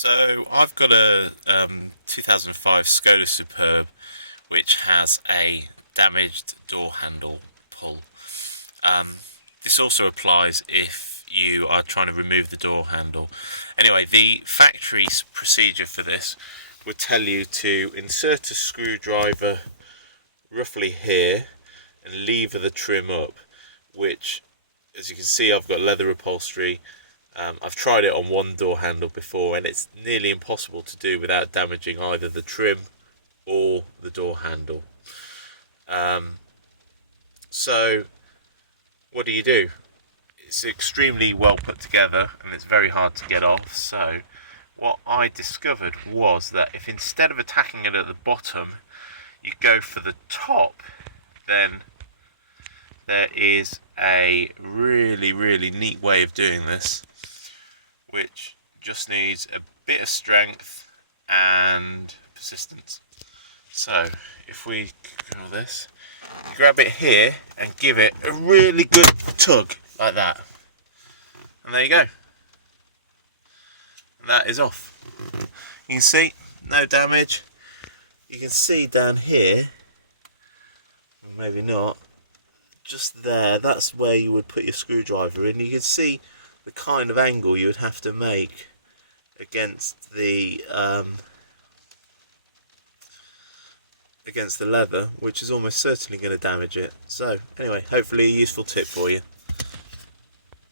So I've got a 2005 Skoda Superb which has a damaged door handle pull. This also applies if you are trying to remove the door handle. Anyway, the factory procedure for this would tell you to insert a screwdriver roughly here and lever the trim up, which, as you can see, I've got leather upholstery. I've tried it on one door handle before and it's nearly impossible to do without damaging either the trim or the door handle. So what do? It's extremely well put together and it's very hard to get off. So what I discovered was that if instead of attacking it at the bottom you go for the top, then there is a really neat way of doing this, which just needs a bit of strength and persistence. So if we go this, you grab it here and give it a really good tug like that, and there you go, and that is off. You can see no damage. You can see down here, or maybe not, just there, that's where you would put your screwdriver in. You can see the kind of angle you would have to make against the leather, which is almost certainly going to damage it. So anyway, hopefully a useful tip for you.